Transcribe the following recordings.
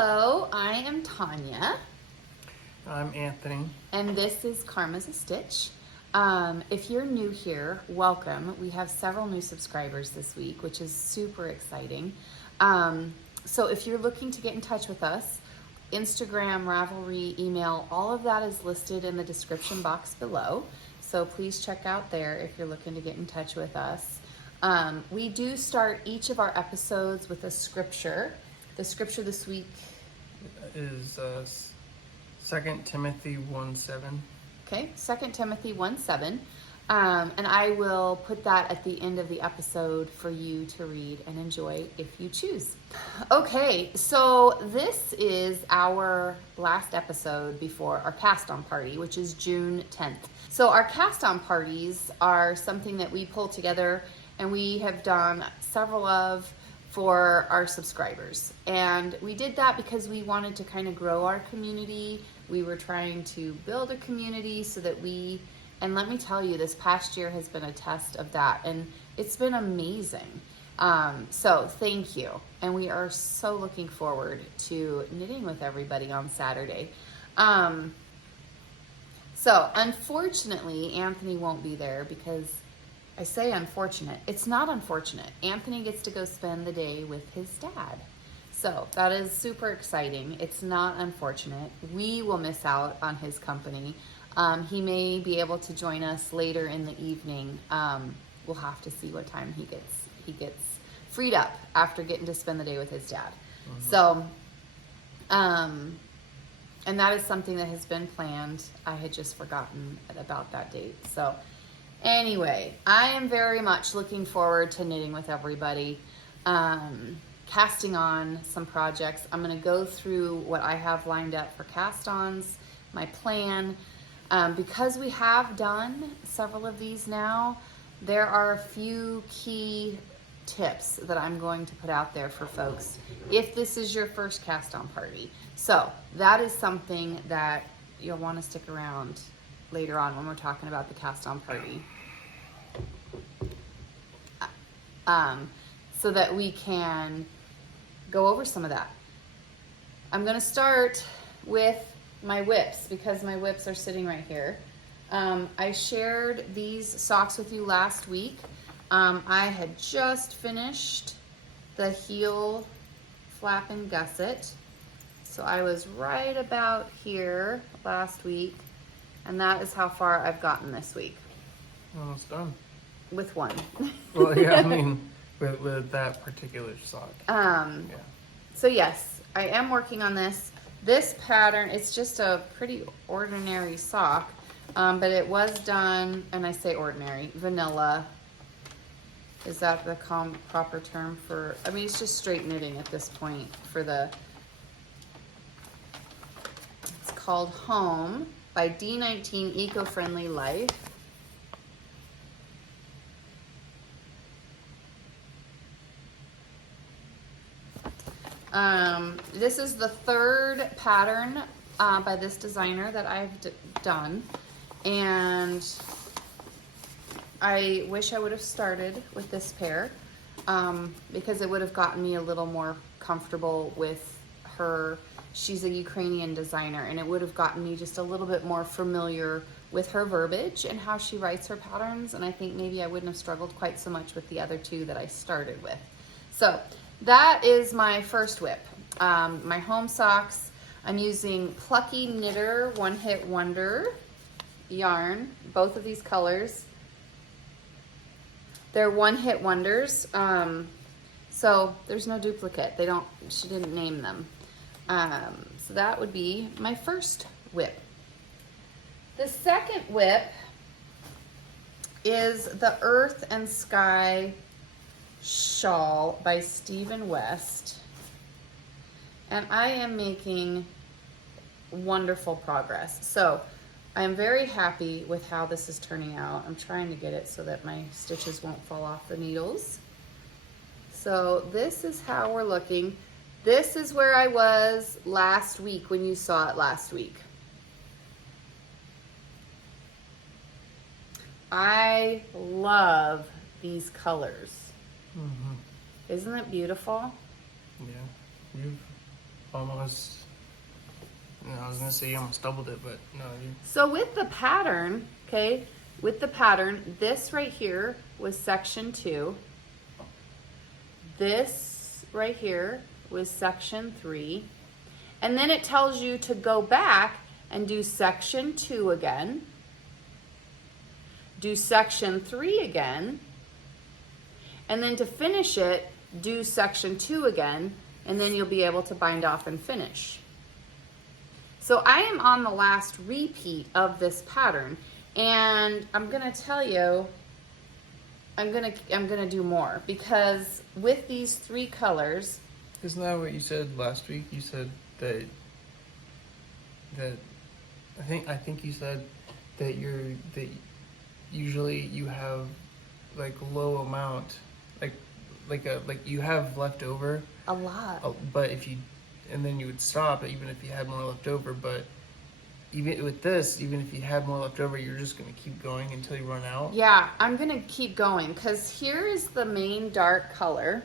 Hello, I am Tanya. I'm Anthony. And this is Karma's a Stitch. If you're new here, welcome. We have several new subscribers this week, which is super exciting. So if you're looking to get in touch with us, Instagram, Ravelry, email, all of that is listed in the description box below. So please check out there if you're looking to get in touch with us. We do start each of our episodes with a scripture. The scripture this week Is 2 Timothy 1:7. Okay, 2 Timothy 1:7. And I will put that at the end of the episode for you to read and enjoy if you choose. Okay, so this is our last episode before our cast-on party, which is June 10th. So our cast-on parties are something that we pull together and we have done several of for our subscribers. And we did that because we wanted to kind of grow our community. We were trying to build a community so that and let me tell you, this past year has been a test of that, and it's been amazing. So thank you. And we are so looking forward to knitting with everybody on Saturday. So unfortunately, Anthony won't be there because I say unfortunate. It's not unfortunate. Anthony gets to go spend the day with his dad. So that is super exciting. It's not unfortunate. We will miss out on his company. He may be able to join us later in the evening. We'll have to see what time he gets freed up after getting to spend the day with his dad. Mm-hmm. So, and that is something that has been planned. I had just forgotten about that date. So anyway, I am very much looking forward to knitting with everybody, casting on some projects. I'm going to go through what I have lined up for cast-ons, my plan. Because we have done several of these now, there are a few key tips that I'm going to put out there for folks if this is your first cast-on party. So that is something that you'll want to stick around later on when we're talking about the cast-on party, so that we can go over some of that. I'm going to start with my whips because my whips are sitting right here. I shared these socks with you last week. I had just finished the heel flap and gusset. So I was right about here last week, and that is how far I've gotten this week. Almost done. With one. Well, yeah, I mean, with that particular sock. Yeah. So yes, I am working on this. This pattern, it's just a pretty ordinary sock, but it was done, and I say ordinary, vanilla. Is that the proper term for, I mean, it's just straight knitting at this point for it's called Home by D19 Eco-Friendly Life. This is the third pattern by this designer that I've done, and I wish I would have started with this pair because it would have gotten me a little more comfortable with her. She's a Ukrainian designer, and it would have gotten me just a little bit more familiar with her verbiage and how she writes her patterns, and I think maybe I wouldn't have struggled quite so much with the other two that I started with. So that is my first whip. My home socks, I'm using Plucky Knitter One Hit Wonder yarn, both of these colors. They're one hit wonders, so there's no duplicate. She didn't name them. So that would be my first whip. The second whip is the Earth and Sky shawl by Stephen West, and I am making wonderful progress. So I'm very happy with how this is turning out. I'm trying to get it so that my stitches won't fall off the needles. So this is how we're looking. This is where I was last week when you saw it last week. I love these colors. Mm-hmm. Isn't it beautiful? Yeah, you've almost. No, I was gonna say you almost doubled it, but no. So with the pattern, okay, with the pattern, this right here was section 2. This right here was section 3. And then it tells you to go back and do section 2 again. Do section 3 again. And then to finish it, do section 2 again, and then you'll be able to bind off and finish. So I am on the last repeat of this pattern, and I'm gonna tell you, I'm gonna do more, because with these 3 colors. Isn't that what you said last week? You said that I think you said that usually you have like low amount, like you have left over A lot. but and then you would stop even if you had more left over. But even with this, even if you had more left over, you're just gonna keep going until you run out. Yeah, I'm gonna keep going, because here is the main dark color,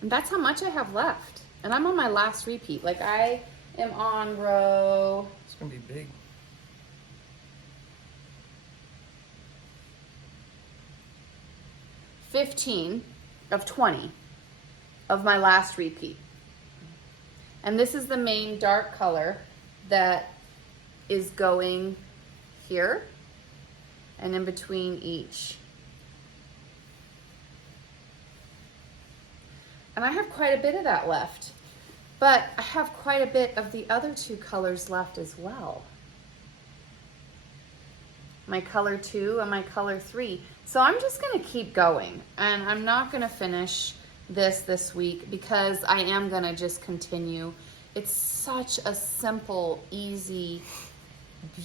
and that's how much I have left. And I'm on my last repeat. Like, I am on row. It's gonna be big. 15 of 20 of my last repeat. And this is the main dark color that is going here and in between each. And I have quite a bit of that left, but I have quite a bit of the other 2 colors left as well. My color 2 and my color 3. So I'm just gonna keep going, and I'm not gonna finish this week, because I am gonna just continue. It's such a simple, easy,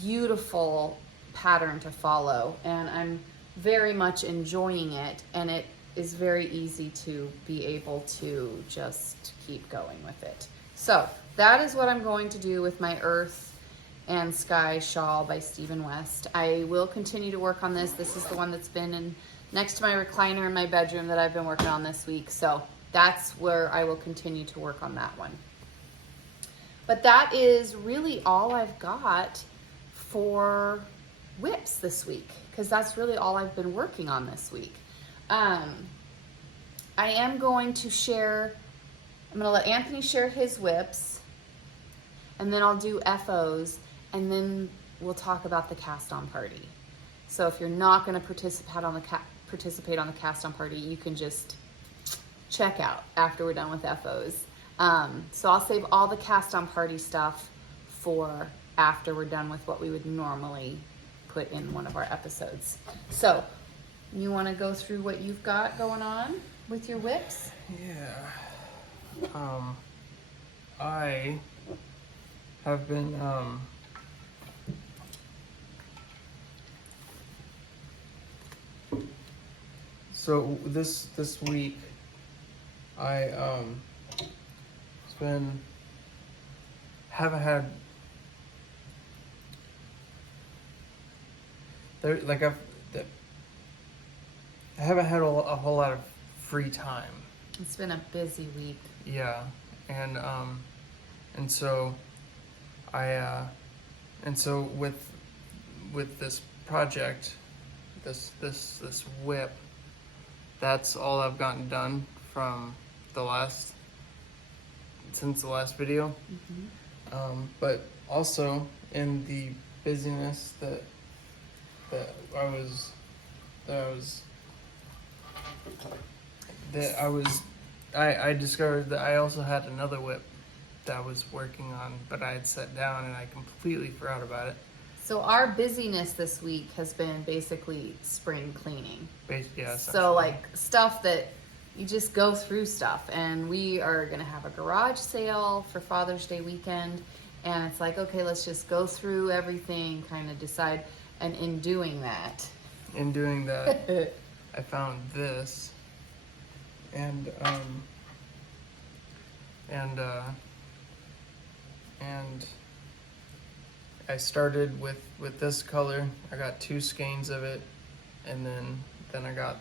beautiful pattern to follow, and I'm very much enjoying it, and it is very easy to be able to just keep going with it. So that is what I'm going to do with my Earth and Sky Shawl by Stephen West. I will continue to work on this. This is the one that's been next to my recliner in my bedroom that I've been working on this week. So that's where I will continue to work on that one. But that is really all I've got for whips this week, because that's really all I've been working on this week. I am going to share, I'm going to let Anthony share his whips, and then I'll do FOs, and then we'll talk about the cast-on party. So if you're not going to participate on the cast-on party, you can just check out after we're done with FOs. So I'll save all the cast-on party stuff for after we're done with what we would normally put in one of our episodes. So you want to go through what you've got going on with your whips? Yeah. I have been so this week I haven't had I haven't had a whole lot of free time. It's been a busy week. Yeah, and so with this project, this whip, that's all I've gotten done from since the last video. Mm-hmm. But also in the busyness that I discovered that I also had another whip that I was working on, but I had set down and I completely forgot about it. So our busyness this week has been basically spring cleaning. Yeah. So like stuff that you just go through stuff, and we are gonna have a garage sale for Father's Day weekend, and it's like, okay, let's just go through everything, kind of decide. And in doing that, I found this, and I started with this color. I got 2 skeins of it, and then I got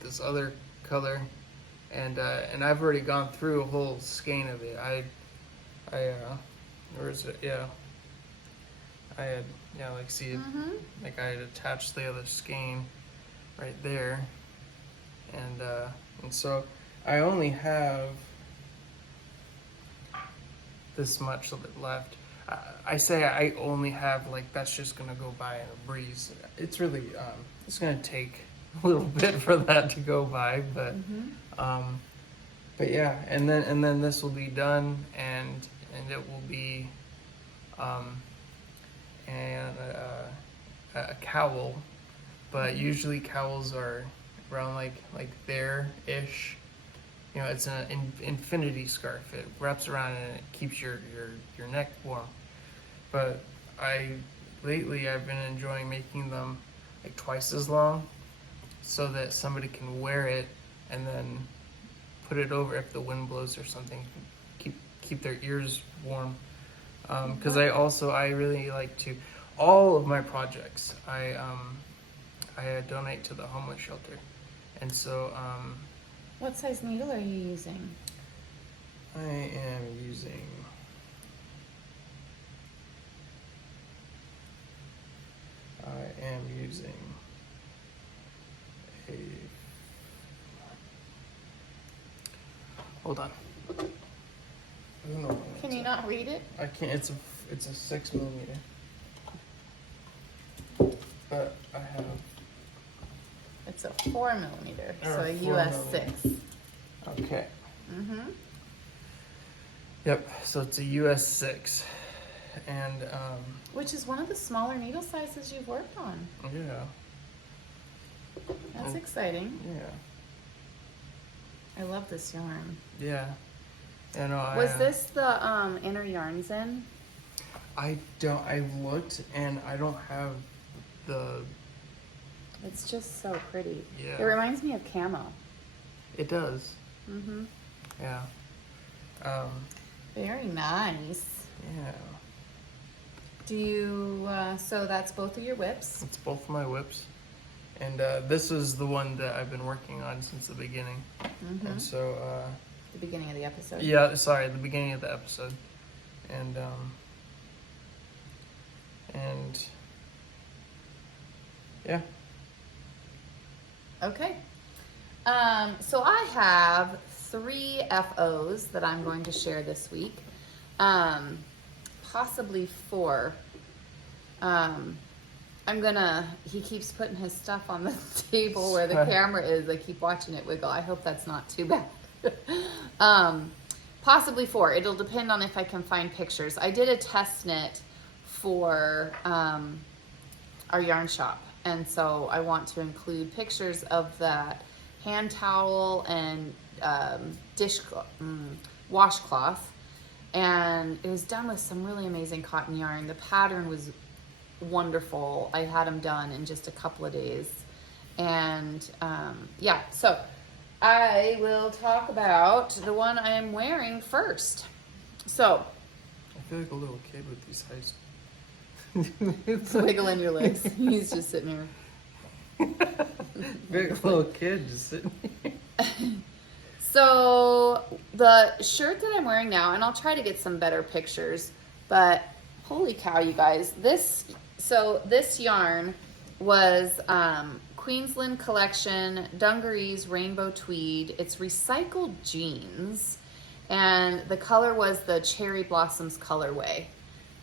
this other color, and I've already gone through a whole skein of it. Where is it? Yeah. I had, like, see it, like I had attached the other skein right there, and so I only have this much of it left. I say I only have, like, that's just gonna go by in a breeze. It's really, it's gonna take a little bit for that to go by, but yeah, and then this will be done, and it will be, a cowl, but usually cowls are around like there-ish. It's an infinity scarf. It wraps around and it keeps your neck warm. But lately I've been enjoying making them like twice as long, so that somebody can wear it and then put it over if the wind blows or something. Keep their ears warm. Because I really like to, all of my projects I donate to the homeless shelter, and so What size needle are you using? I am using a, hold on. I don't know. Can you not read it? I can't. It's a 6mm. But I have. It's a 4mm, so a 4mm. US 6. Okay. Yep. So it's a US 6, and Which is one of the smaller needle sizes you've worked on. yeah. That's exciting. Yeah. I love this yarn. Yeah. Was this the inner yarns in? I don't. I looked, and I don't have the. It's just so pretty. Yeah. It reminds me of camo. It does. Mm-hmm. Yeah. Very nice. Yeah. Do you, so that's both of your whips? It's both of my whips. And this is the one that I've been working on since the beginning. And so, The beginning of the episode? yeah, sorry, the beginning of the episode. And yeah. Okay. So I have 3 FOs that I'm going to share this week. Possibly 4. He keeps putting his stuff on the table where the camera is. I keep watching it wiggle. I hope that's not too bad. Possibly 4. It'll depend on if I can find pictures. I did a test knit for our yarn shop, and so I want to include pictures of that hand towel and washcloth, and it was done with some really amazing cotton yarn. The pattern was wonderful. I had them done in just a couple of days, and yeah, so I will talk about the one I am wearing first. So I feel like a little kid with these highs. wiggling your legs. He's just sitting here. Big little kid just sitting here. So the shirt that I'm wearing now, and I'll try to get some better pictures, but holy cow, you guys, this yarn was Queensland Collection Dungarees Rainbow Tweed. It's recycled jeans, and the color was the Cherry Blossoms colorway.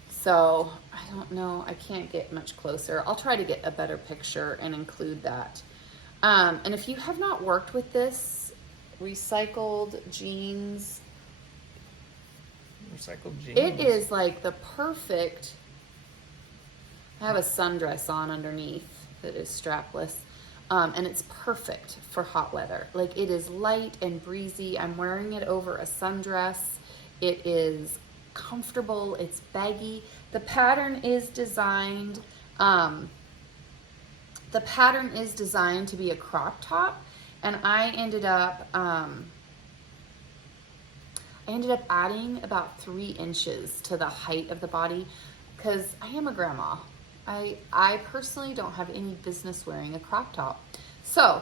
So I don't know, I can't get much closer. I'll try to get a better picture and include that. And if you have not worked with this recycled jeans, it is like the perfect. I have a sundress on underneath that is strapless, and it's perfect for hot weather. Like, it is light and breezy. I'm wearing it over a sundress. It is comfortable. It's baggy. The pattern is designed. The pattern is designed to be a crop top, and I ended up adding about 3 inches to the height of the body because I am a grandma. I personally don't have any business wearing a crop top. So,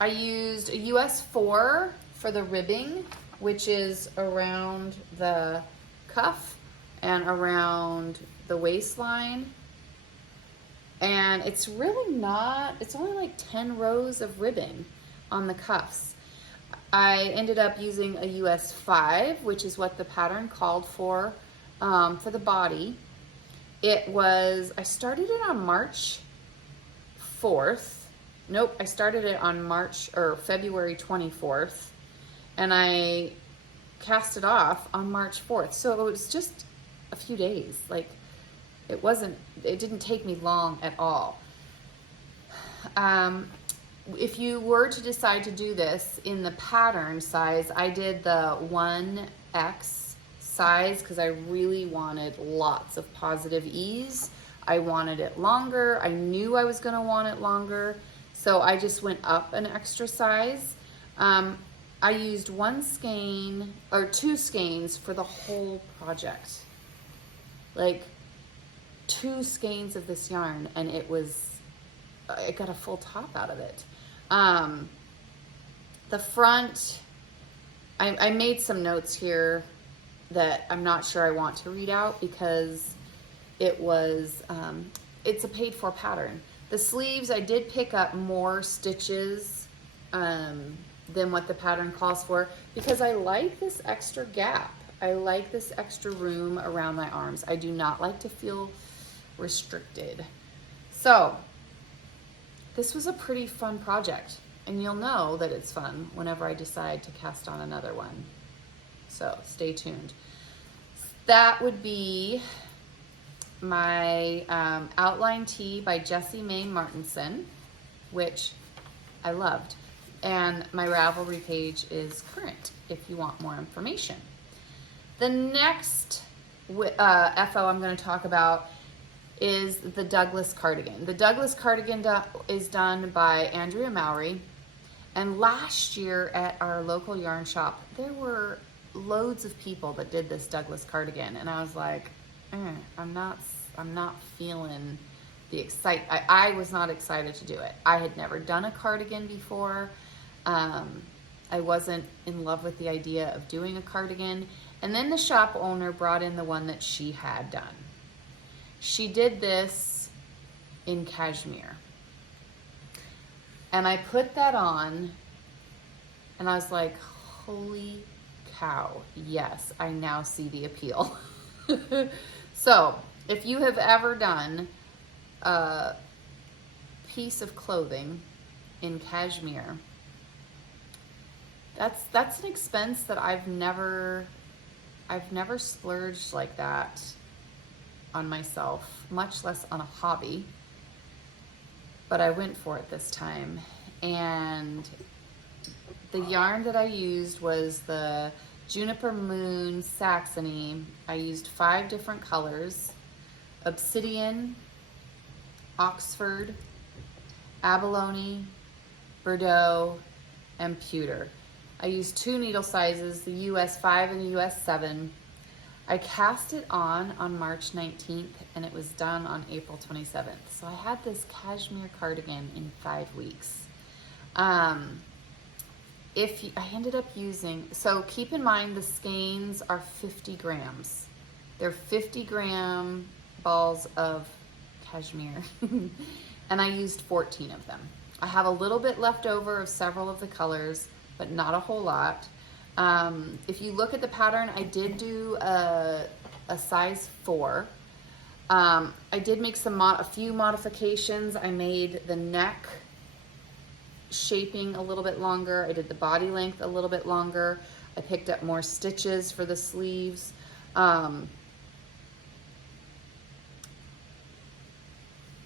I used a US 4 for the ribbing, which is around the cuff and around the waistline. And it's really not, it's only like 10 rows of ribbon on the cuffs. I ended up using a US 5, which is what the pattern called for the body. It was, I started it on March 4th. Nope, I started it on February 24th, and I cast it off on March 4th. So it was just a few days. Like, it didn't take me long at all. If you were to decide to do this in the pattern size, I did the 1X size because I really wanted lots of positive ease. I wanted it longer. I knew I was going to want it longer. So I just went up an extra size. I used two skeins for the whole project. Like 2 skeins of this yarn, and I got a full top out of it. The front, I made some notes here that I'm not sure I want to read out because it's a paid for pattern. The sleeves, I did pick up more stitches than what the pattern calls for because I like this extra gap. I like this extra room around my arms. I do not like to feel restricted. So this was a pretty fun project, and you'll know that it's fun whenever I decide to cast on another one. So stay tuned. That would be my outline tee by Jessie Mae Martinson, which I loved. And my Ravelry page is current if you want more information. The next FO I'm going to talk about is the Douglas cardigan. The Douglas cardigan is done by Andrea Mowry. And last year at our local yarn shop, there were loads of people that did this Douglas cardigan. And I was like, I'm not feeling the excitement. I was not excited to do it. I had never done a cardigan before. I wasn't in love with the idea of doing a cardigan. And then the shop owner brought in the one that she had done. She did this in cashmere. And I put that on and I was like, holy cow, yes, I now see the appeal. So if you have ever done a piece of clothing in cashmere, that's an expense that I've never splurged like that on myself, much less on a hobby. But I went for it this time. And the yarn that I used was the Juniper Moon Saxony. I used 5 different colors: Obsidian, Oxford, Abalone, Bordeaux, and Pewter. I used 2 needle sizes, the US 5 and the US 7. I cast it on March 19th and it was done on April 27th. So I had this cashmere cardigan in 5 weeks. I ended up using, so keep in mind the skeins are 50 grams. They're 50-gram balls of cashmere. And I used 14 of them. I have a little bit left over of several of the colors, but not a whole lot. If you look at the pattern, I did do a size 4. I did make a few modifications. I made the neck shaping a little bit longer. I did the body length a little bit longer. I picked up more stitches for the sleeves.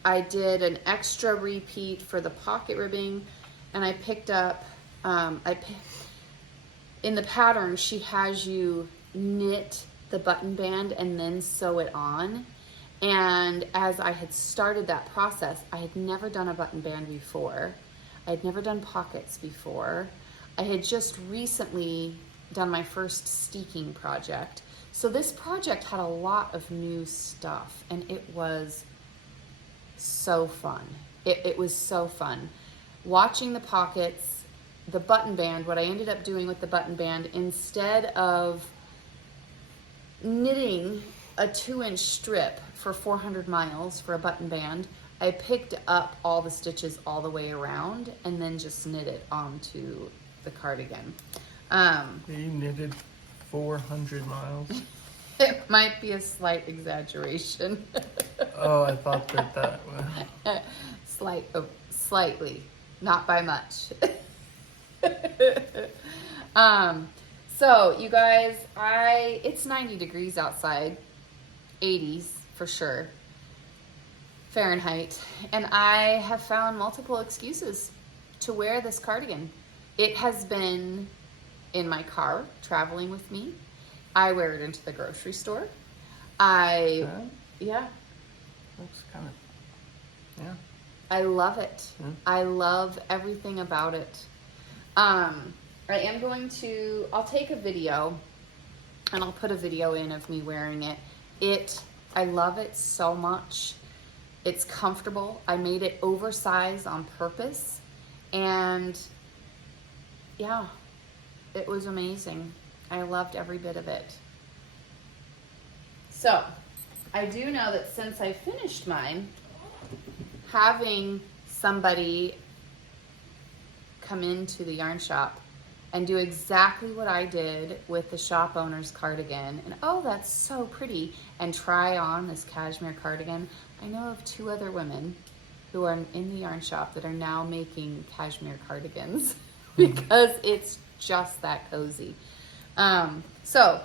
I did an extra repeat for the pocket ribbing, and I picked up, in the pattern, she has you knit the button band and then sew it on. And as I had started that process, I had never done a button band before. I had never done pockets before. I had just recently done my first steeking project. So this project had a lot of new stuff, and it was so fun. It was so fun. Watching the pockets the button band, what I ended up doing with the button band, instead of knitting a 2-inch strip for 400 miles for a button band, I picked up all the stitches all the way around and then just knit it onto the cardigan. You knitted 400 miles? It might be a slight exaggeration. Oh, I thought that Slightly, not by much. So you guys, it's 90 degrees outside, 80s for sure, Fahrenheit, and I have found multiple excuses to wear this cardigan. It has been in my car traveling with me. I wear it into the grocery store. Yeah. Looks kind of, yeah. I love it. Yeah. I love everything about it. I'll take a video and I'll put a video in of me wearing it. I love it so much. It's comfortable. I made it oversized on purpose, and yeah, it was amazing. I loved every bit of it. So I do know that since I finished mine, having somebody come into the yarn shop and do exactly what I did with the shop owner's cardigan, and oh, that's so pretty, and try on this cashmere cardigan. I know of 2 other women who are in the yarn shop that are now making cashmere cardigans because it's just that cozy. So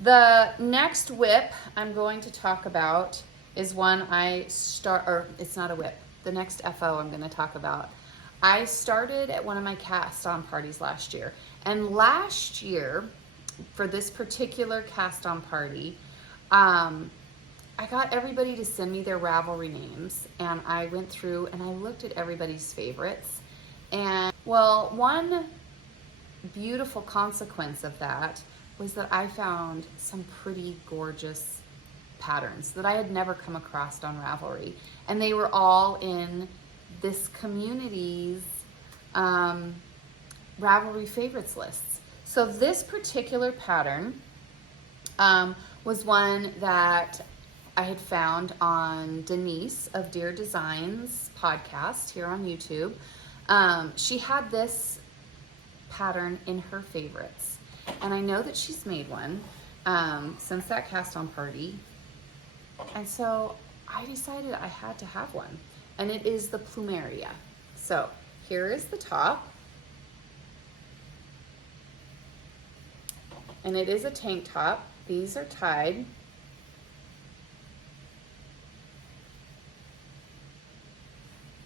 the next whip I'm going to talk about is one it's not a whip. The next FO I'm going to talk about, I started at one of my cast on parties last year. And last year, for this particular cast on party, I got everybody to send me their Ravelry names. And I went through and I looked at everybody's favorites. And well, one beautiful consequence of that was that I found some pretty gorgeous patterns that I had never come across on Ravelry. And they were all in this community's Ravelry favorites lists. So this particular pattern was one that I had found on Denise of Dear Designs podcast here on YouTube. She had this pattern in her favorites, and I know that she's made one since that cast on party, and so I decided I had to have one, and it is the Plumeria. So here is the top, and it is a tank top. These are tied.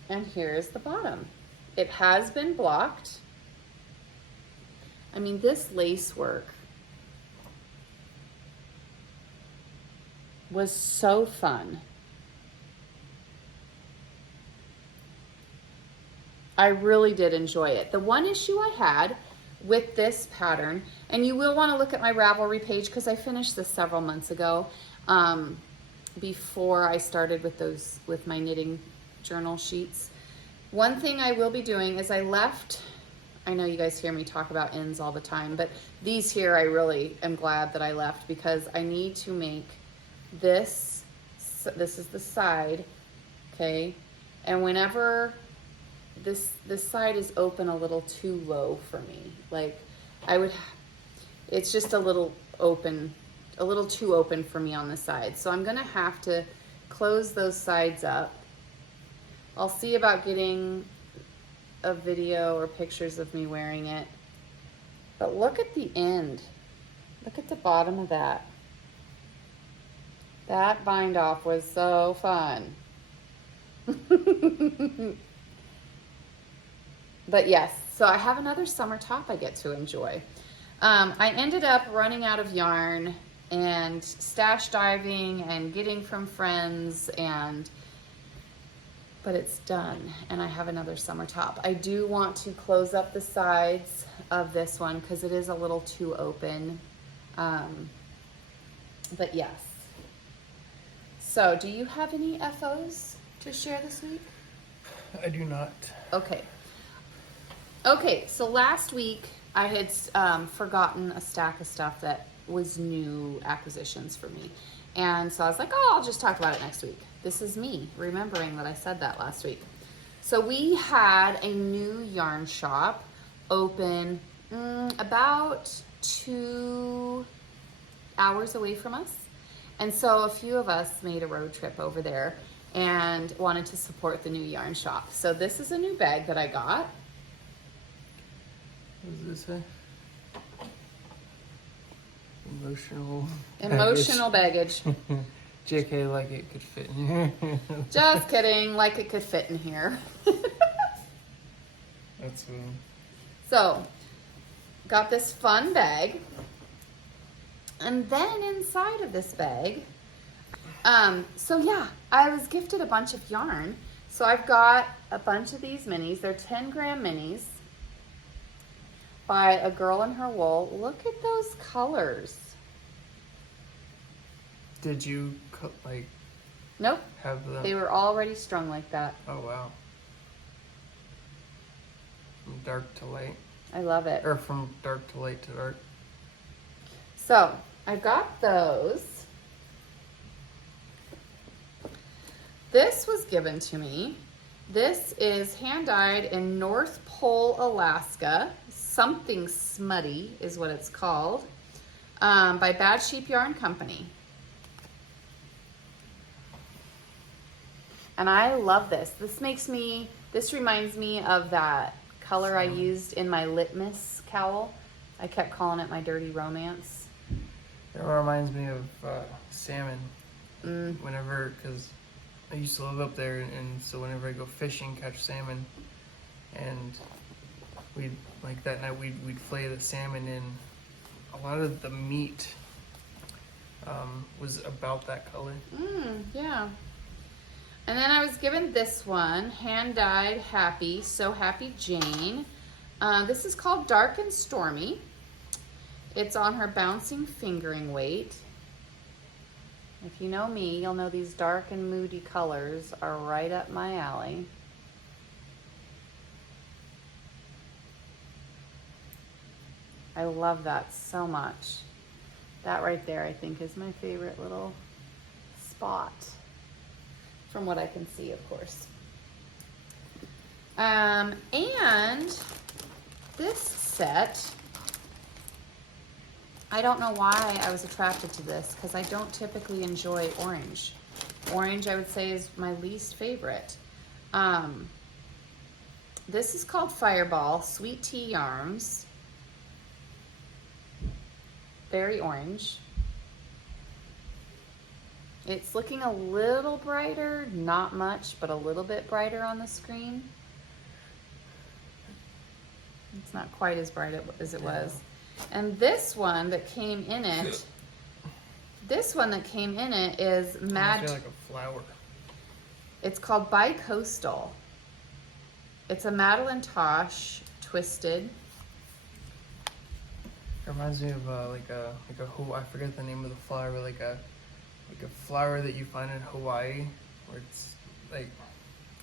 And here is the bottom. It has been blocked. I mean, this lace work was so fun. I really did enjoy it. The one issue I had with this pattern, and you will want to look at my Ravelry page because I finished this several months ago, before I started with my knitting journal sheets. One thing I will be doing is I know you guys hear me talk about ends all the time, but these here I really am glad that I left because I need to make this is the side, okay? And whenever this side is open a little too low for me, like it's just a little too open for me on the side. So I'm gonna have to close those sides up. I'll see about getting a video or pictures of me wearing it. But look at the end. Look at the bottom of that. That bind off was so fun. But yes, so I have another summer top I get to enjoy. I ended up running out of yarn and stash diving and getting from friends, but it's done, and I have another summer top. I do want to close up the sides of this one because it is a little too open. But yes. So do you have any FOs to share this week? I do not. Okay. Okay, so last week I had forgotten a stack of stuff that was new acquisitions for me. And so I was like, oh, I'll just talk about it next week. This is me remembering that I said that last week. So we had a new yarn shop open about 2 hours away from us. And so a few of us made a road trip over there and wanted to support the new yarn shop. So this is a new bag that I got. What does this say? Emotional baggage. JK, like it could fit in here. Just kidding, like it could fit in here. That's So, got this fun bag. And then inside of this bag, so yeah, I was gifted a bunch of yarn. So I've got a bunch of these minis. They're 10-gram minis by A Girl in Her Wool. Look at those colors. Did you like Nope, have them? they were already strung like that. Oh wow. From dark to light, I love it. or from dark to light to dark. So I've got those. This was given to me. This is hand-dyed in North Pole, Alaska. Something Smutty is what it's called, by Bad Sheep Yarn Company. And I love this. This reminds me of that color I used in my litmus cowl. I kept calling it my Dirty Romance. It reminds me of salmon. Whenever, because I used to live up there, and so whenever I go fishing, catch salmon, and we'd like that night we'd flay the salmon, and a lot of the meat was about that color. Yeah. And then I was given this one, hand-dyed Happy, So Happy Jane. This is called Dark and Stormy. It's on her bouncing fingering weight. If you know me, you'll know these dark and moody colors are right up my alley. I love that so much. That right there, I think, is my favorite little spot. From what I can see, of course. And this set, I don't know why I was attracted to this, because I don't typically enjoy orange. Orange, I would say, is my least favorite. This is called Fireball Sweet Tea Yarns. Very orange. It's looking a little brighter, not much, but a little bit brighter on the screen. It's not quite as bright as it was. And this one that came in it, is I feel like a flower. It's called Bicoastal. It's a Madeline Tosh twisted. It reminds me of like a I forget the name of the flower, but like a flower that you find in Hawaii, where it's like,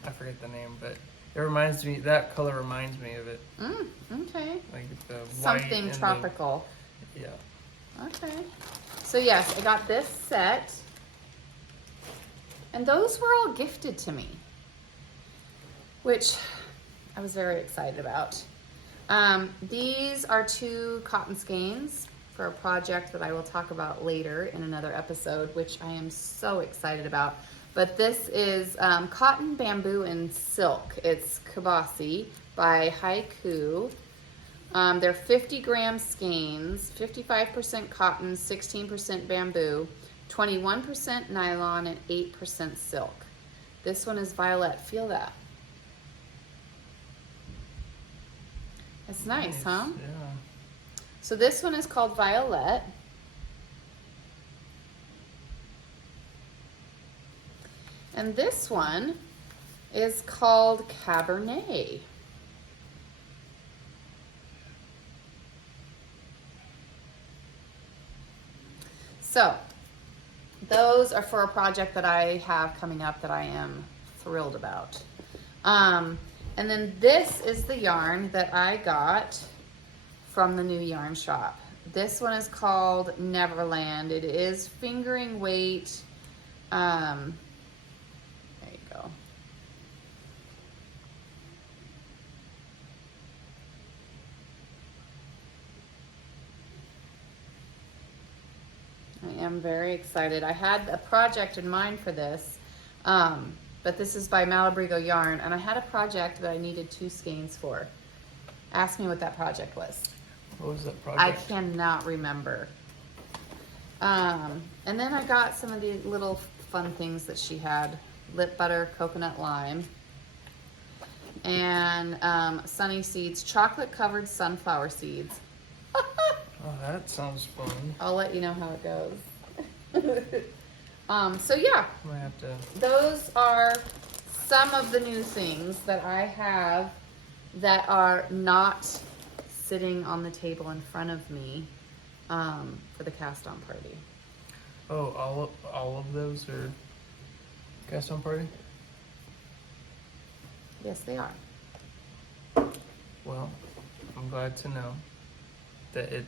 I forget the name, but it reminds me, that color reminds me of it. Okay. Like the white Something and tropical. Yeah. Okay. So yes, I got this set. And those were all gifted to me, which I was very excited about. These are 2 cotton skeins for a project that I will talk about later in another episode, which I am so excited about. But this is Cotton, Bamboo, and Silk. It's Kabasi by Haiku. They're 50-gram skeins, 55% cotton, 16% bamboo, 21% nylon, and 8% silk. This one is violet. Feel that. It's nice, huh? Yeah. So this one is called Violet. And this one is called Cabernet. So those are for a project that I have coming up that I am thrilled about. And And then this is the yarn that I got from the new yarn shop. This one is called Neverland. It is fingering weight. There you go. I am very excited. I had a project in mind for this, but this is by Malabrigo Yarn, and I had a project that I needed 2 skeins for. Ask me what that project was. What was that I project? cannot remember. And then I got some of the little fun things that she had. Lip butter, coconut lime, and sunny seeds, chocolate covered sunflower seeds. Oh, that sounds fun. I'll let you know how it goes. So yeah, I might have to. those are some of the new things that I have that are not sitting on the table in front of me for the cast on party. Oh, all of those are cast on party? Yes, they are. Well, I'm glad to know that it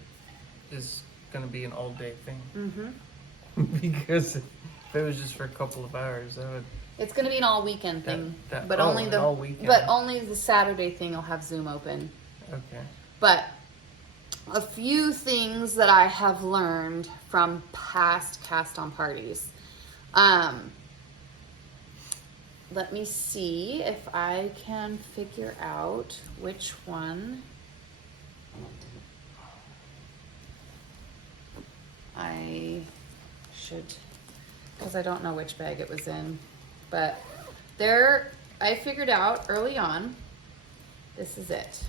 is going to be an all-day thing. Mm-hmm. Because if it was just for a couple of hours, that would. It's going to be an all weekend thing, but oh, only an the all weekend. but only the Saturday thing will have Zoom open. Okay. But a few things that I have learned from past cast on parties. Let me see if I can figure out which one I should, because I don't know which bag it was in. But there, I figured out early on, this is it.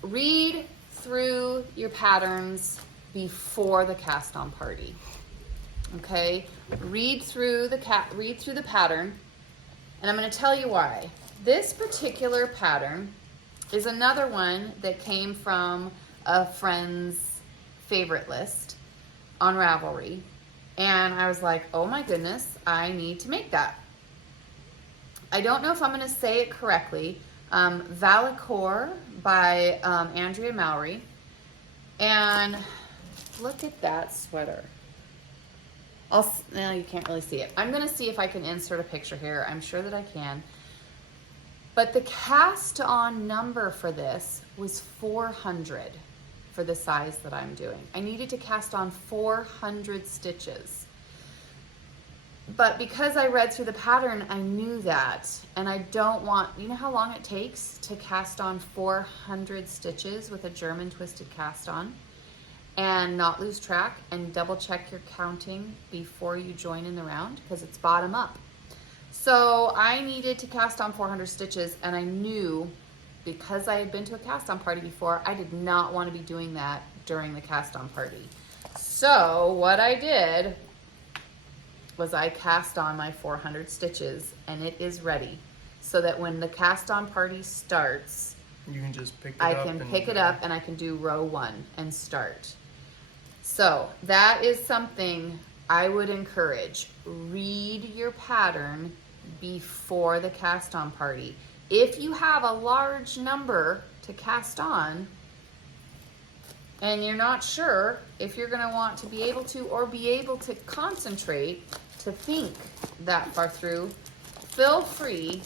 Read through your patterns before the cast on party. Okay? Read through the pattern, and I'm going to tell you why. This particular pattern is another one that came from a friend's favorite list on Ravelry. And I was like, oh my goodness, I need to make that. I don't know if I'm going to say it correctly. Valicore by Andrea Mallory. And look at that sweater. No, you can't really see it. I'm going to see if I can insert a picture here. I'm sure that I can. But the cast on number for this was 400 for the size that I'm doing. I needed to cast on 400 stitches. But because I read through the pattern, I knew that. And I don't want, you know how long it takes to cast on 400 stitches with a German twisted cast on? And not lose track and double check your counting before you join in the round, because it's bottom up. So I needed to cast on 400 stitches, and I knew, because I had been to a cast on party before, I did not want to be doing that during the cast on party. So what I did was I cast on my 400 stitches, and it is ready, so that when the cast on party starts, you can just pick it I up. can pick it up and I can do row 1 and start. So that is something I would encourage. Read your pattern before the cast on party. If you have a large number to cast on and you're not sure if you're going to want to be able to or be able to concentrate to think that far through, feel free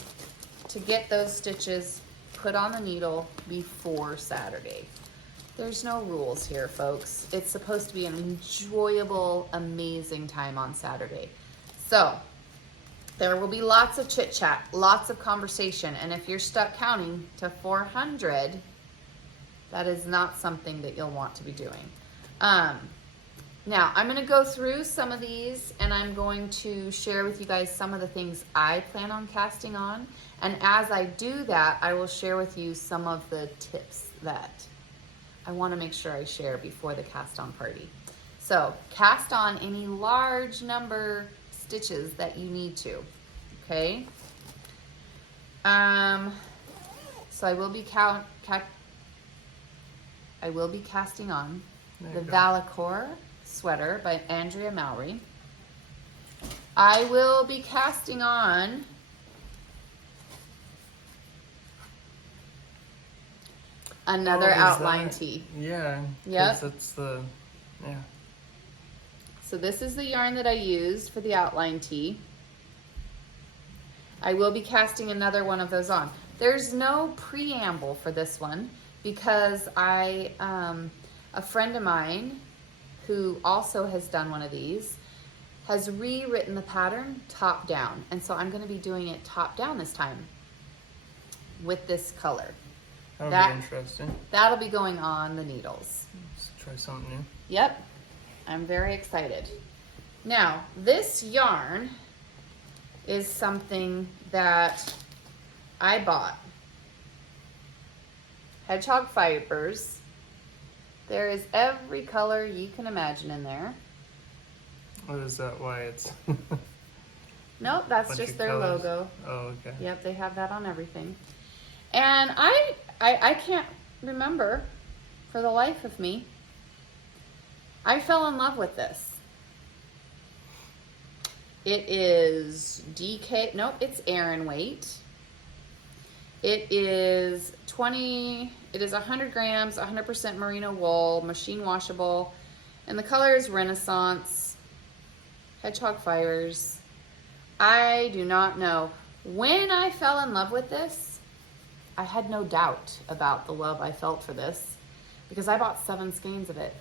to get those stitches put on the needle before Saturday. There's no rules here, folks. It's supposed to be an enjoyable, amazing time on Saturday. So there will be lots of chit chat, lots of conversation. And if you're stuck counting to 400, that is not something that you'll want to be doing. Now I'm going to go through some of these, and I'm going to share with you guys some of the things I plan on casting on. And as I do that, I will share with you some of the tips that I want to make sure I share before the cast on party. So cast on any large number stitches that you need to, okay? So I will be casting on the Valicore sweater by Andrea Mallory. I will be casting on another is outline that- tee. Yeah. Yep. That's the, yeah. So this is the yarn that I used for the outline tee. I will be casting another one of those on. There's no preamble for this one because a friend of mine who also has done one of these has rewritten the pattern top down. And so I'm going to be doing it top down this time with this color. That'll be interesting. That'll be going on the needles. Let's try something new. Yep, I'm very excited. Now, this yarn is something that I bought. Hedgehog fibers. There is every color you can imagine in there. What is that? Why it's... Nope, that's Bunch just of their colors. logo. Oh, okay. Yep, they have that on everything. And I can't remember for the life of me. I fell in love with this. It is DK, nope, it's Aran weight. It is 100 grams, 100% merino wool, machine washable. And the color is Renaissance, hedgehog fibers. I do not know. When I fell in love with this, I had no doubt about the love I felt for this because I bought 7 skeins of it.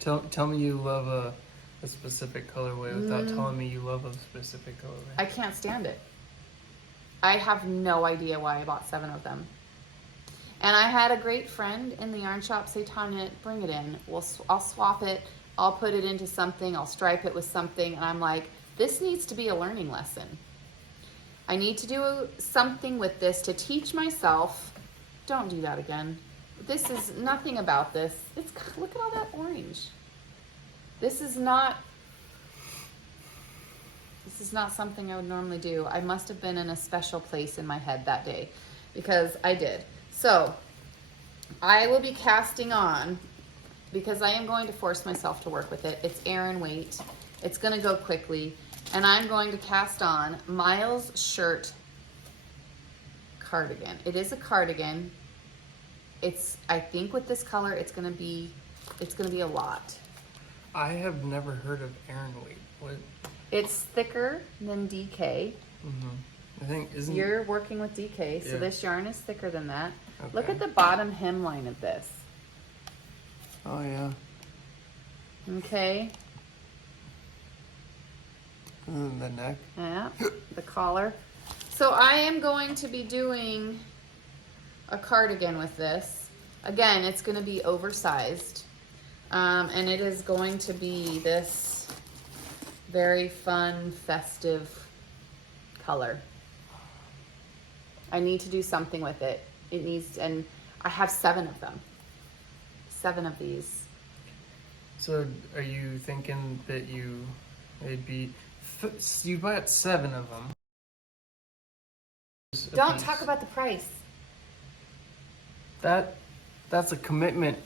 Tell me you love a specific colorway without telling me you love a specific colorway. I can't stand it. I have no idea why I bought 7 of them. And I had a great friend in the yarn shop say, Tanya, bring it in. I'll swap it. I'll put it into something. I'll stripe it with something. And I'm like, this needs to be a learning lesson. I need to do something with this to teach myself. Don't do that again. This is nothing about this. Look at all that orange. This is not something I would normally do. I must have been in a special place in my head that day because I did. So I will be casting on because I am going to force myself to work with it. It's Aran weight. It's going to go quickly. And I'm going to cast on Miles' shirt cardigan. It is a cardigan. I think with this color, it's gonna be a lot. I have never heard of Aran weight. What? It's thicker than DK. I think You're working with DK, so Yeah. this yarn is thicker than that. Look Okay. at the bottom hemline of this. Oh yeah. Okay. And the neck. Yeah. The collar. So I am going to be doing a cardigan with this. Again, it's going to be oversized. And it is going to be this very fun, festive color. I need to do something with it. It needs, and I have 7 of them. 7 of these. So are you thinking that it'd be, you bought 7 of them? Don't talk about the price. That's a commitment.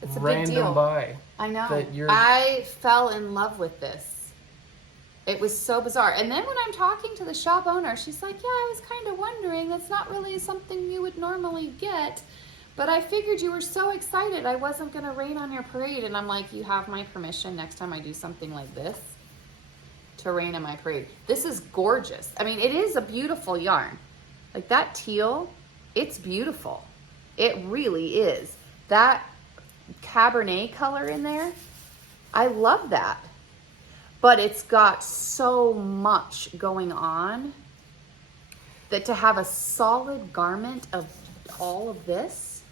It's a Random big deal. buy. I know. That you're... I fell in love with this. It was so bizarre. And then when I'm talking to the shop owner, she's like, yeah, I was kind of wondering. That's not really something you would normally get. But I figured you were so excited I wasn't going to rain on your parade. And I'm like, you have my permission next time I do something like this to rain on my parade. This is gorgeous. I mean, it is a beautiful yarn. Like that teal, it's beautiful. It really is. That Cabernet color in there, I love that. But it's got so much going on that to have a solid garment of all of this,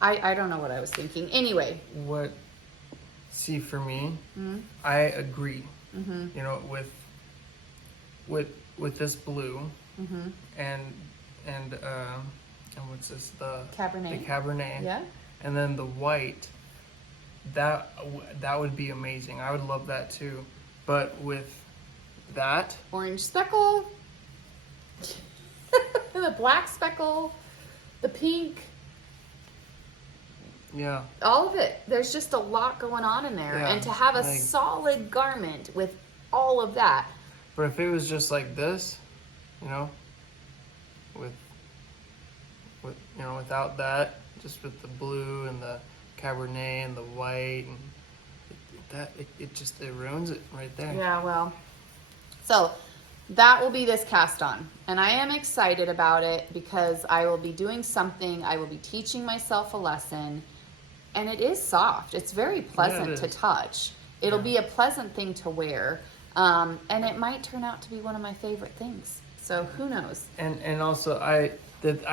I don't know what I was thinking. Anyway. See, for me, I agree. You know, with this blue and what's this? The Cabernet. The Cabernet. Yeah. And then the white. That would be amazing. I would love that too. But with that, Orange speckle, the black speckle, the pink, yeah. all of it. There's just a lot going on in there. Yeah, And to have a like- solid garment with all of that. But if it was just like this, you know, you know, without that, just with the blue and the Cabernet and the white, and it ruins it right there. Yeah, well, so that will be this cast on. And I am excited about it because I will be doing something, I will be teaching myself a lesson, and it is soft. It's very pleasant to touch. It'll be a pleasant thing to wear, and it might turn out to be one of my favorite things. So who knows? And also I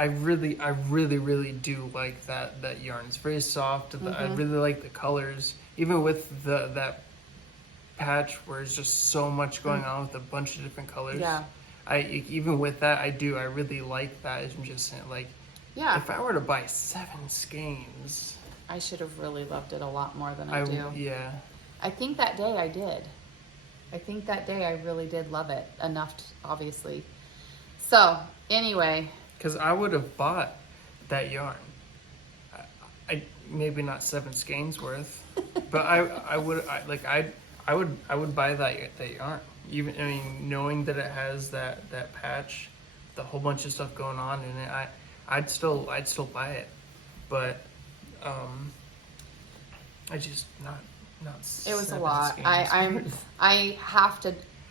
really do like that yarn. It's very soft. I really like the colors, even with that patch where it's just so much going on with a bunch of different colors. Yeah. Even with that, I really like that. I'm just saying, like, Yeah. if I were to buy 7 skeins, I should have really loved it a lot more than I do. Yeah. I think that day I did. I think that day I really did love it enough, obviously. So, anyway. Because I would have bought that yarn. I maybe not 7 skeins worth, but I would buy that yarn. Even, I mean, knowing that it has that patch, the whole bunch of stuff going on in it, I'd still buy it. But I just not. It was a 7 lot. skeins.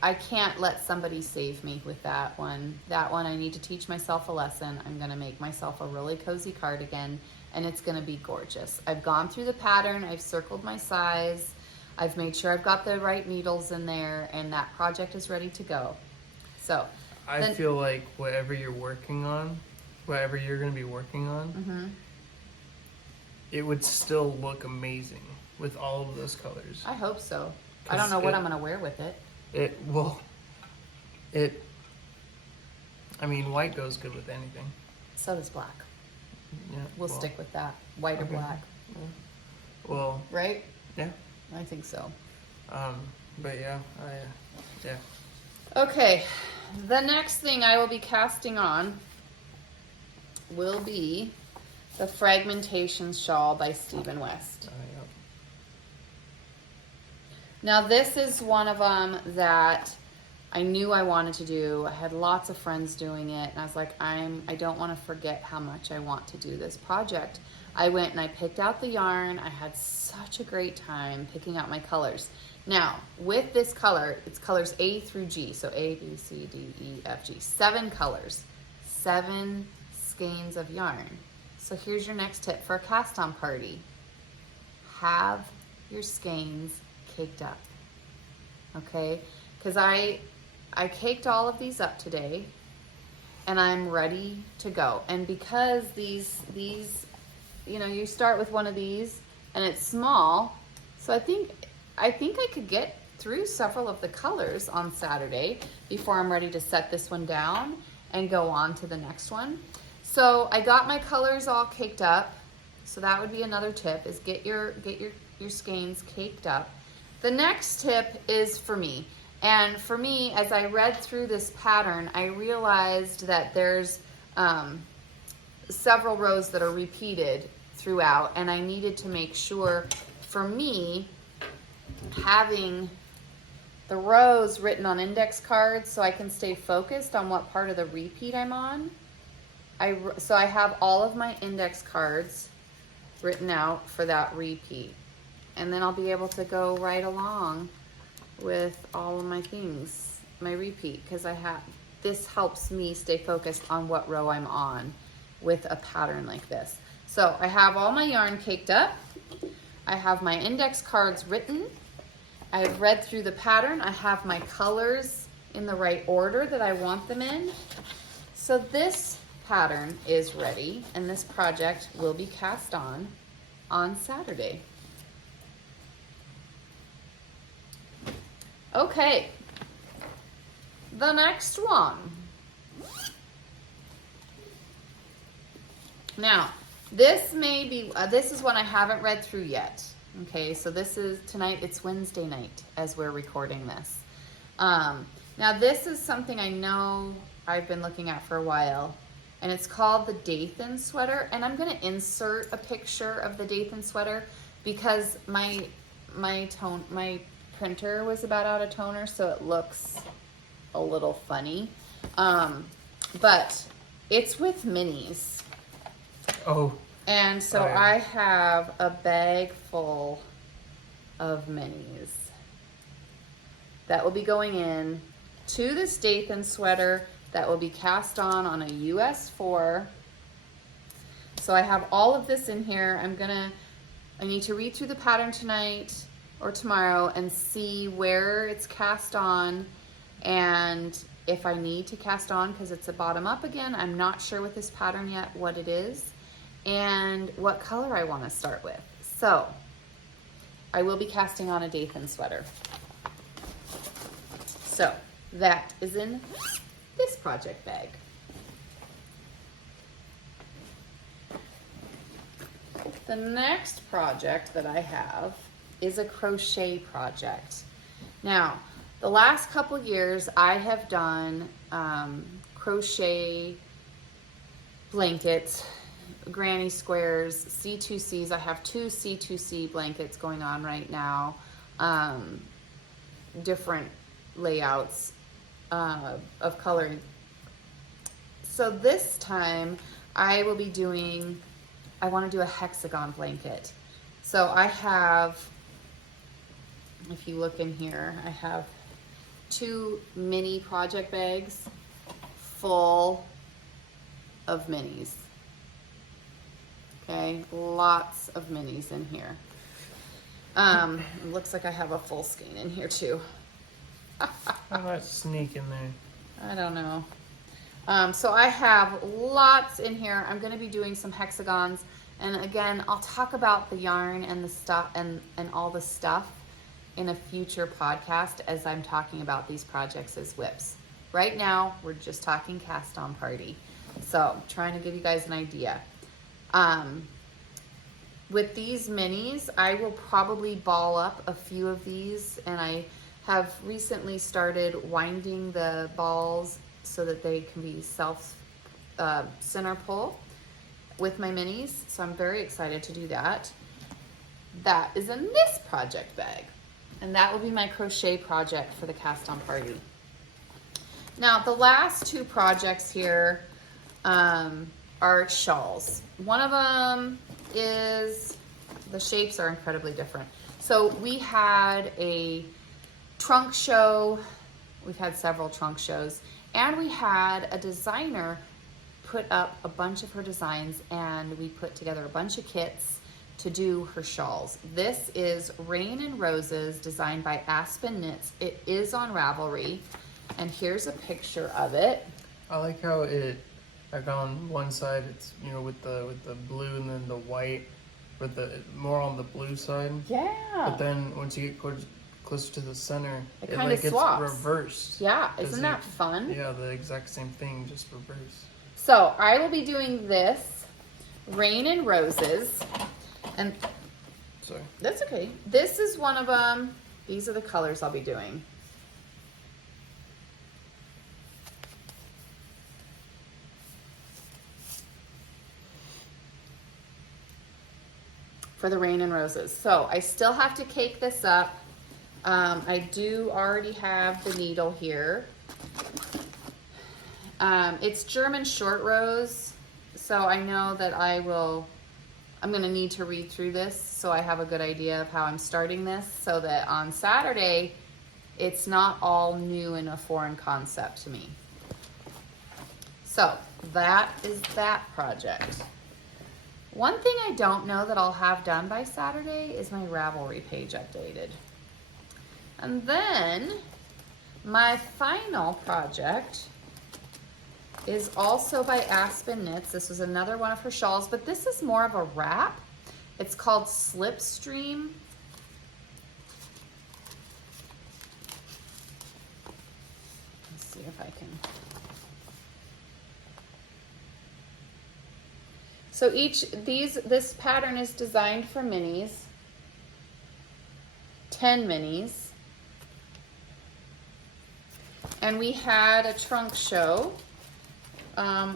I can't let somebody save me with that one. That one I need to teach myself a lesson. I'm gonna make myself a really cozy cardigan, and it's gonna be gorgeous. I've gone through the pattern, I've circled my size, I've made sure I've got the right needles in there, and that project is ready to go. So I feel like whatever you're working on, whatever you're gonna be working on, it would still look amazing with all of those colors. I hope so. I don't know what I'm gonna wear with it. I mean, white goes good with anything. So does black. Yeah, We'll stick with that. White or black. Well, Right? yeah. I think so. But yeah, yeah. Okay, the next thing I will be casting on will be the Fragmentation Shawl by Stephen West. Yeah. Now this is one of them that I knew I wanted to do. I had lots of friends doing it, and I was like, I don't want to forget how much I want to do this project. I went and I picked out the yarn. I had such a great time picking out my colors. Now, with this color, it's colors A through G. So A, B, C, D, E, F, G. 7 colors. 7 skeins of yarn. So here's your next tip for a cast-on party. Have your skeins caked up. Okay? Because I caked all of these up today, and I'm ready to go. And because these you know, you start with one of these and it's small, so I think I could get through several of the colors on Saturday before I'm ready to set this one down and go on to the next one. So I got my colors all caked up. So that would be another tip, is get your skeins caked up. The next tip is for me. And for me, as I read through this pattern, I realized that there's several rows that are repeated throughout, and I needed to make sure, for me, having the rows written on index cards so I can stay focused on what part of the repeat I'm on. So I have all of my index cards written out for that repeat, and then I'll be able to go right along with all of my things, my repeat, because this helps me stay focused on what row I'm on with a pattern like this. So I have all my yarn caked up. I have my index cards written. I've read through the pattern. I have my colors in the right order that I want them in. So this pattern is ready, and this project will be cast on Saturday. Okay, the next one. Now, this may be, this is one I haven't read through yet. Okay, so this is tonight, it's Wednesday night as we're recording this. Now this is something I know I've been looking at for a while, and it's called the Dathan sweater, and I'm gonna insert a picture of the Dathan sweater because my printer was about out of toner, so it looks a little funny. But it's with minis. Oh. And so Oh, yeah. I have a bag full of minis that will be going in to this Dathan sweater that will be cast on a US 4. So I have all of this in here. I need to read through the pattern tonight or tomorrow and see where it's cast on, and if I need to cast on because it's a bottom up again. I'm not sure with this pattern yet what it is and what color I want to start with. So I will be casting on a Dathan sweater. So that is in this project bag. The next project that I have is a crochet project. Now, the last couple years I have done crochet blankets, granny squares, C2Cs. I have 2 C2C blankets going on right now, different layouts of coloring. So this time I will be doing, I want to do a hexagon blanket. So I have, if you look in here, I have 2 mini project bags full of minis. Okay, lots of minis in here. It looks like I have a full skein in here too. How about sneak in there? I don't know. So I have lots in here. I'm going to be doing some hexagons, and again, I'll talk about the yarn and the stuff and all the stuff in a future podcast as I'm talking about these projects as whips. Right now, we're just talking cast on party. So trying to give you guys an idea. With these minis, I will probably ball up a few of these, and I have recently started winding the balls so that they can be self center pull with my minis. So I'm very excited to do that. That is in this project bag, and that will be my crochet project for the cast on party. Now the last 2 projects here are shawls. One of them is, the shapes are incredibly different. So we had a trunk show, we've had several trunk shows, and we had a designer put up a bunch of her designs, and we put together a bunch of kits to do her shawls. This is Rain and Roses, designed by Aspen Knits. It is on Ravelry, and here's a picture of it. I like how it, like on one side it's, you know, with the blue and then the white, with the more on the blue side. Yeah. But then once you get closer to the center, It kind of like gets swaps. reversed. Yeah, isn't that fun? Yeah, the exact same thing, just reversed. So I will be doing this, Rain and Roses, and Sorry. that's okay. This is one of them. These are the colors I'll be doing. For the Rain and Roses. So I still have to cake this up. I do already have the needle here. It's German short rows, so I know that I'm going to need to read through this so I have a good idea of how I'm starting this, so that on Saturday it's not all new and a foreign concept to me. So that is that project. One thing I don't know that I'll have done by Saturday is my Ravelry page updated. And then my final project is also by Aspen Knits. This is another one of her shawls, but this is more of a wrap. It's called Slipstream. Let's see if I can. So this pattern is designed for minis, 10 minis. And we had a trunk show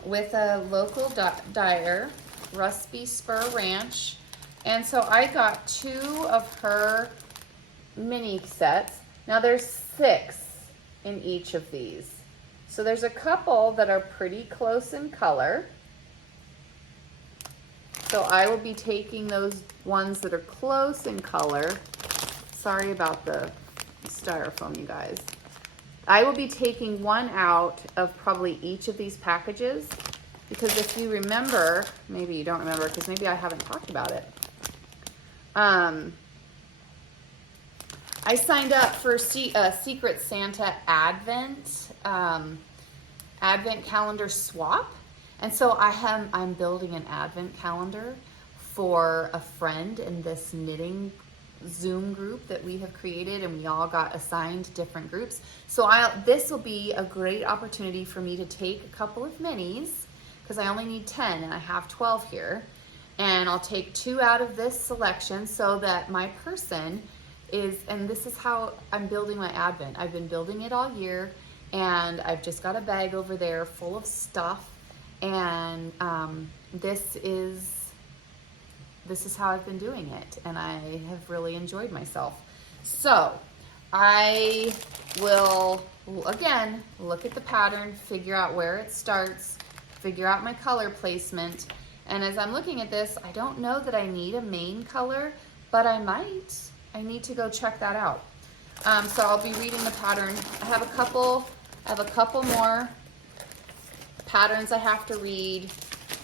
with a local dyer, Rusby Spur Ranch. And so I got 2 of her mini sets. Now there's 6 in each of these. So there's a couple that are pretty close in color. So I will be taking those ones that are close in color. Sorry about the styrofoam, you guys. I will be taking one out of probably each of these packages, because if you remember, maybe you don't remember because maybe I haven't talked about it. I signed up for Secret Santa Advent Advent calendar swap. And so I'm building an Advent calendar for a friend in this knitting Zoom group that we have created, and we all got assigned different groups. So this will be a great opportunity for me to take a couple of minis, because I only need 10 and I have 12 here. And I'll take 2 out of this selection so that my person is, and this is how I'm building my Advent. I've been building it all year, and I've just got a bag over there full of stuff. And this is how I've been doing it, and I have really enjoyed myself. So I will, again, look at the pattern, figure out where it starts, figure out my color placement. And as I'm looking at this, I don't know that I need a main color, but I might. I need to go check that out. So I'll be reading the pattern. I have a couple more patterns I have to read.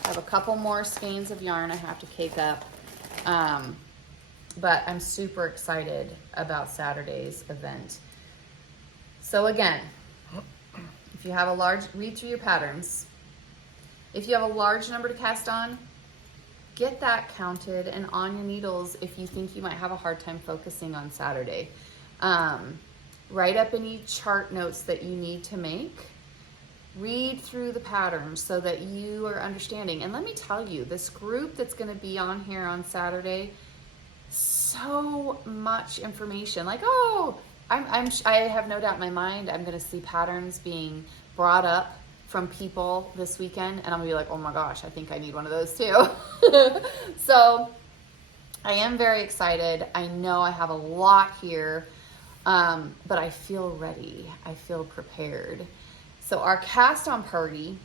I have a couple more skeins of yarn I have to cake up. But I'm super excited about Saturday's event. So again, if you have read through your patterns. If you have a large number to cast on, get that counted and on your needles if you think you might have a hard time focusing on Saturday. Write up any chart notes that you need to make. Read through the patterns so that you are understanding. And let me tell you, this group that's going to be on here on Saturday, so much information. Like, oh, I have no doubt in my mind I'm going to see patterns being brought up from people this weekend, and I'm gonna be like, oh my gosh, I think I need one of those too. So I am very excited. I know I have a lot here, but I feel ready. I feel prepared. So our cast on party,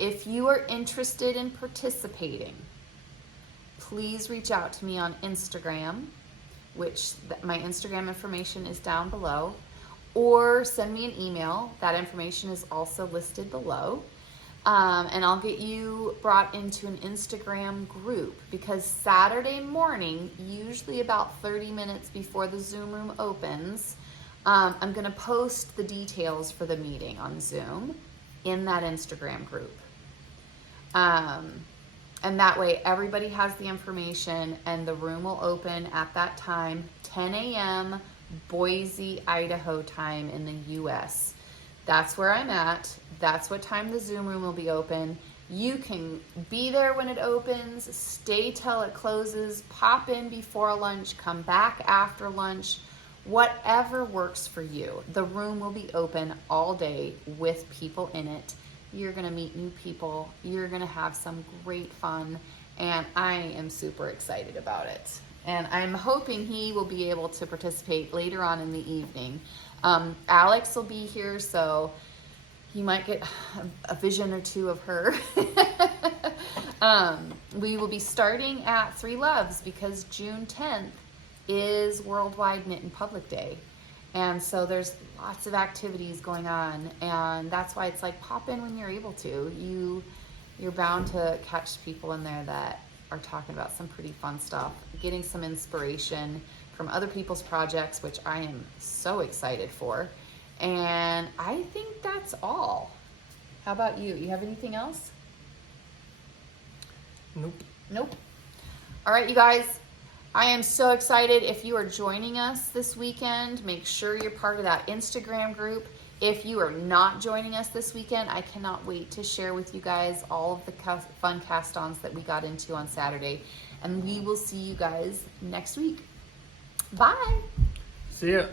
if you are interested in participating, please reach out to me on Instagram, which my Instagram information is down below, or send me an email. That information is also listed below. And I'll get you brought into an Instagram group, because Saturday morning, usually about 30 minutes before the Zoom room opens, I'm gonna post the details for the meeting on Zoom in that Instagram group. And that way everybody has the information, and the room will open at that time, 10 a.m. Boise, Idaho time in the US. That's where I'm at. That's what time the Zoom room will be open. You can be there when it opens, stay till it closes, pop in before lunch, come back after lunch, whatever works for you. The room will be open all day with people in it. You're gonna meet new people. You're gonna have some great fun, and I am super excited about it. And I'm hoping he will be able to participate later on in the evening. Alex will be here, so you might get a vision or two of her. We will be starting at 3 Loves, because June 10th is Worldwide Knit in Public Day. And so there's lots of activities going on, and that's why it's like, pop in when you're able to. You're bound to catch people in there that are talking about some pretty fun stuff, getting some inspiration from other people's projects, which I am so excited for. And I think that's all. How about you? You have anything else? Nope. All right, you guys, I am so excited. If you are joining us this weekend, make sure you're part of that Instagram group. If you are not joining us this weekend, I cannot wait to share with you guys all of the fun cast-ons that we got into on Saturday. And we will see you guys next week. Bye. See ya.